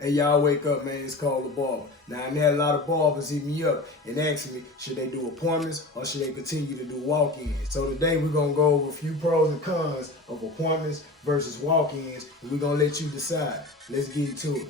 Hey, y'all wake up, man. It's called the Barber. Now, I had a lot of barbers hit me up and ask me, should they do appointments or should they continue to do walk-ins? So today we're going to go over a few pros and cons of appointments versus walk-ins, and we're going to let you decide. Let's get into it.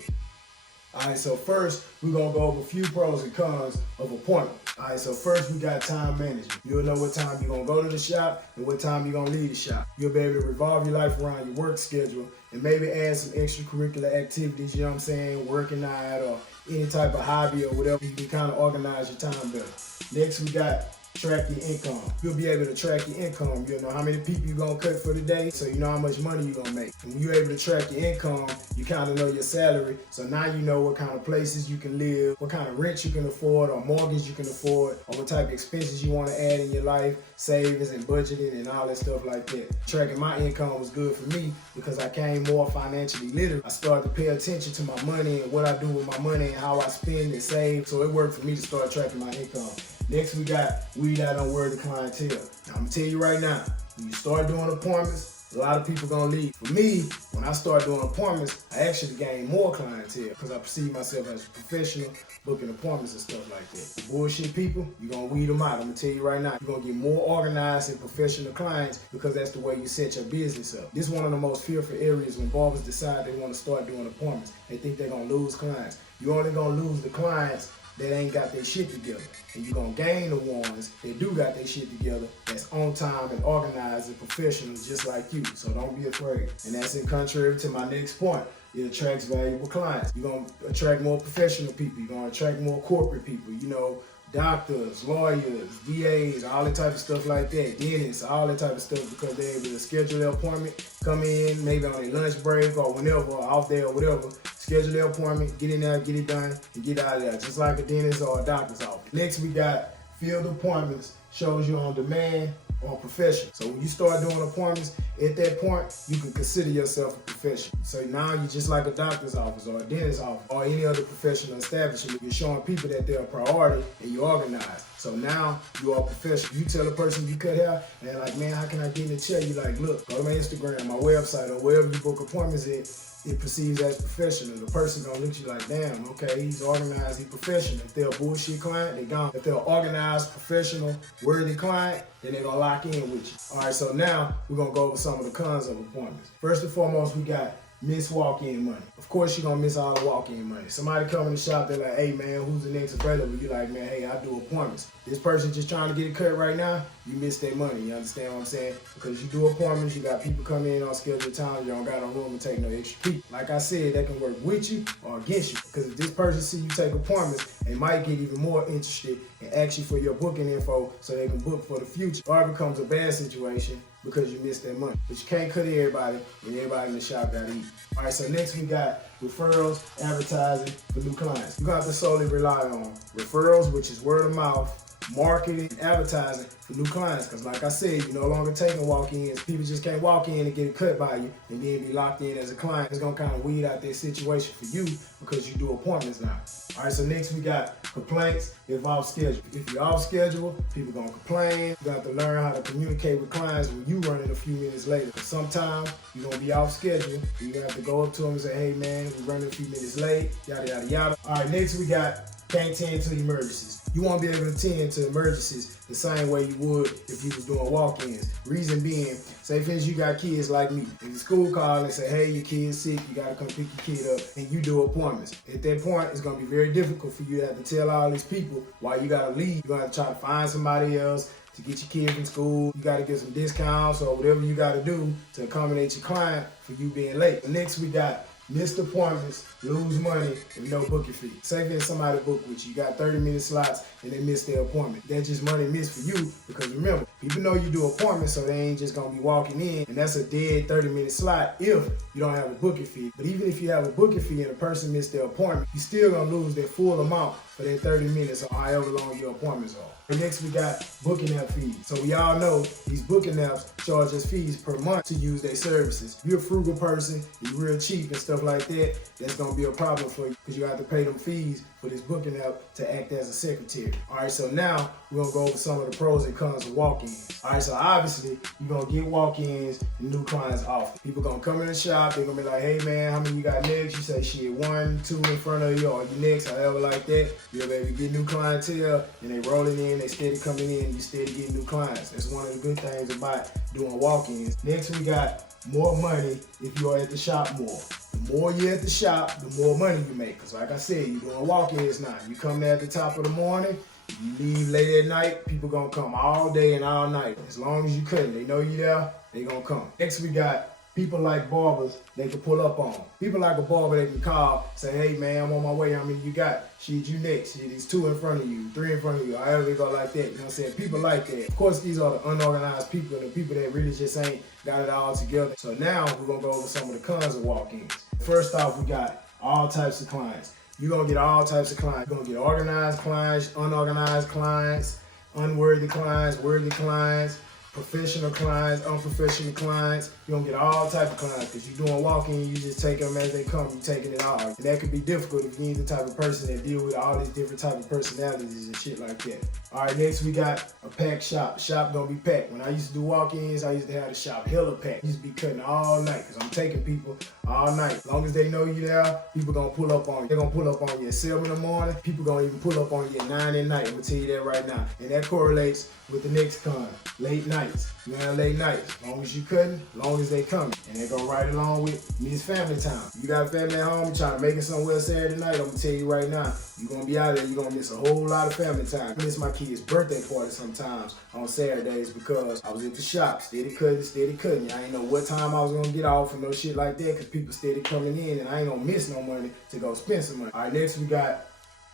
Alright, so first, we're going to go over a few pros and cons of appointment. Alright, so first we got time management. You'll know what time you're going to go to the shop and what time you're going to leave the shop. You'll be able to revolve your life around your work schedule and maybe add some extracurricular activities, you know what I'm saying, working out or any type of hobby or whatever. You can kind of organize your time better. Next, we got track your income. You'll be able to track your income. You'll know how many people you're going to cut for the day, so you know how much money you're going to make. And when you're able to track your income, you kind of know your salary, so now you know what kind of places you can live, what kind of rent you can afford or mortgage you can afford, or what type of expenses you want to add in your life, savings and budgeting and all that stuff like that. Tracking my income was good for me because I became more financially literate. I started to pay attention to my money and what I do with my money and how I spend and save, so it worked for me to start tracking my income. Next, we got weed out unworthy clientele. Now, I'm gonna tell you right now, when you start doing appointments, a lot of people gonna leave. For me, when I start doing appointments, I actually gain more clientele because I perceive myself as a professional, booking appointments and stuff like that. The bullshit people, you're gonna weed them out. I'm gonna tell you right now, you're gonna get more organized and professional clients because that's the way you set your business up. This is one of the most fearful areas when barbers decide they wanna start doing appointments. They think they're gonna lose clients. You're only gonna lose the clients that ain't got their shit together. And you're gonna gain the ones that do got their shit together, that's on time and organized and professionals just like you. So don't be afraid. And that's in contrary to my next point. It attracts valuable clients. You're gonna attract more professional people. You're gonna attract more corporate people, you know, doctors, lawyers, DAs, all that type of stuff like that, dentists, all that type of stuff, because they're able to schedule their appointment, come in maybe on their lunch break or whenever, or off there or whatever, schedule their appointment, get in there, get it done, and get out of there, just like a dentist or a doctor's office. Next, we got field appointments, shows you on demand or professional. So when you start doing appointments, at that point, you can consider yourself a professional. So now you're just like a doctor's office or a dentist's office or any other professional establishment. You're showing people that they're a priority and you're organized. So now you are professional. You tell a person you cut hair and they're like, man, how can I get in the chair? You're like, look, go to my Instagram, my website, or wherever you book appointments at. It perceives as professional. The person gonna look at you like, damn, okay, he's organized, he's professional. If they're a bullshit client, they gone. If they're an organized, professional, worthy client, then they're gonna lock in with you. All right, so now we're gonna go over some of the cons of appointments. First and foremost, we got miss walk-in money. Of course, you're gonna miss all the walk-in money. Somebody come in the shop, they're like, hey man, who's the next available? You're like, man, hey, I do appointments. This person just trying to get it cut right now, you miss their money. You understand what I'm saying? Because you do appointments, you got people come in on scheduled time, you don't got no room to take no extra people. Like I said, that can work with you or against you. Because if this person see you take appointments, they might get even more interested and ask you for your booking info so they can book for the future. Or it becomes a bad situation because you missed that money. But you can't cut everybody, and everybody in the shop gotta eat. All right, so next we got referrals, advertising for new clients. You got to solely rely on referrals, which is word of mouth, marketing, advertising for new clients. Because like I said, you're no longer taking walk-ins. People just can't walk in and get it cut by you and then be locked in as a client. It's gonna kind of weed out that situation for you because you do appointments now. All right, so next we got complaints if off schedule. If you're off schedule, people gonna complain. You got to learn how to communicate with clients when you running a few minutes later. Sometimes you're gonna be off schedule. You have to go up to them and say, hey man, we're running a few minutes late, yada, yada, yada. All right, next we got can't tend to emergencies. You won't be able to tend to emergencies the same way you would if you was doing walk-ins. Reason being, say for instance you got kids like me. If the school call and say, hey, your kid's sick, you gotta come pick your kid up, and you do appointments. At that point, it's gonna be very difficult for you to have to tell all these people why you gotta leave. You're gonna try to find somebody else to get your kid from school. You gotta get some discounts or whatever you gotta do to accommodate your client for you being late. Next, we got missed appointments, lose money, and no booking fee. Say if somebody booked with you, got 30-minute slots and they missed their appointment. That's just money missed for you because remember, people know you do appointments, so they ain't just gonna be walking in, and that's a dead 30-minute slot if you don't have a booking fee. But even if you have a booking fee and a person missed their appointment, you still gonna lose their full amount for that 30 minutes or however long your appointments are. And next we got booking app fees. So we all know these booking apps charge us fees per month to use their services. If you're a frugal person, you're real cheap and stuff like that, that's gonna be a problem for you because you have to pay them fees for this booking app to act as a secretary. All right, so now we're gonna go over some of the pros and cons of walk-ins. All right, so obviously you're gonna get walk-ins and new clients often. People gonna come in the shop, they're gonna be like, hey man, how many you got next? You say shit, 1, 2 in front of you, or you next, however like that. You'll be able to get new clientele and they rolling in, they steady coming in, you steady getting new clients. That's one of the good things about doing walk-ins. Next we got more money if you're at the shop more. The more you're at the shop, the more money you make. Because like I said, you're doing walk-ins now. You come there at the top of the morning, you leave late at night, people gonna come all day and all night. As long as you couldn't, they know you there, they gonna come. Next we got people like barbers they can pull up on. People like a barber they can call, say, hey man, I'm on my way, how many you got? Shit, you next. Shit, it's 2 in front of you, 3 in front of you, however they go like that. You know what I'm saying? People like that. Of course, these are the unorganized people, the people that really just ain't got it all together. So now we're gonna go over some of the cons of walk-ins. First off, we got all types of clients. You're gonna get all types of clients. You're gonna get organized clients, unorganized clients, unworthy clients, worthy clients, professional clients, unprofessional clients. You're gonna get all types of clients because you're doing walk-in, you just take them as they come, you're taking it all. And that could be difficult if you ain't the type of person that deal with all these different type of personalities and shit like that. All right, next we got a packed shop. The shop gonna be packed. When I used to do walk-ins, I used to have the shop hella packed. I used to be cutting all night because I'm taking people all night. As long as they know you there, people gonna pull up on you. They're gonna pull up on you at 7 in the morning. People gonna even pull up on you at 9 at night. I'm gonna tell you that right now. And that correlates with the next con, late nights. You know, late nights. As long as you couldn't, as long as they coming. And they go right along with me. It's family time. You got family at home, you trying to make it somewhere Saturday night, I'm gonna tell you right now, you're gonna be out there, you're gonna miss a whole lot of family time. I miss my kids' birthday party sometimes on Saturdays because I was at the shop, steady cutting. I ain't know what time I was gonna get off and no shit like that because people steady coming in and I ain't gonna miss no money to go spend some money. All right, next we got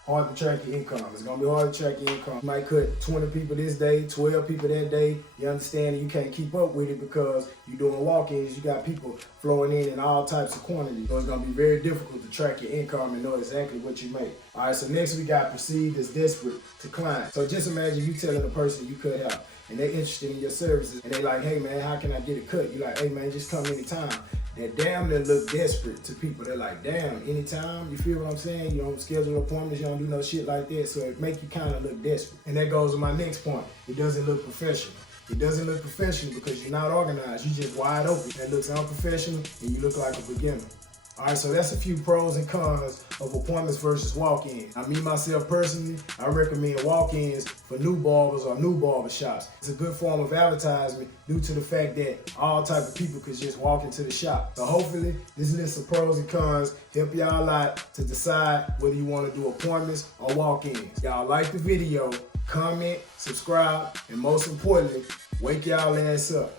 hard to track your income. It's gonna be hard to track your income. You might cut 20 people this day, 12 people that day. You understand you can't keep up with it because you're doing walk-ins. You got people flowing in all types of quantities. So it's gonna be very difficult to track your income and know exactly what you make. All right, so next we got perceived as desperate to clients. So just imagine you telling a person you could help and they're interested in your services and they like, hey man, how can I get a cut? You like, hey man, just come anytime. That damn that look desperate to people. They're like, damn, anytime, you feel what I'm saying? You don't schedule appointments, you don't do no shit like that, so it make you kind of look desperate. And that goes to my next point. It doesn't look professional. It doesn't look professional because you're not organized. You're just wide open. That looks unprofessional and you look like a beginner. All right, so that's a few pros and cons of appointments versus walk-ins. Me, myself personally, I recommend walk-ins for new barbers or new barber shops. It's a good form of advertisement due to the fact that all type of people could just walk into the shop. So hopefully, this list of pros and cons help y'all out to decide whether you want to do appointments or walk-ins. Y'all like the video, comment, subscribe, and most importantly, wake y'all ass up.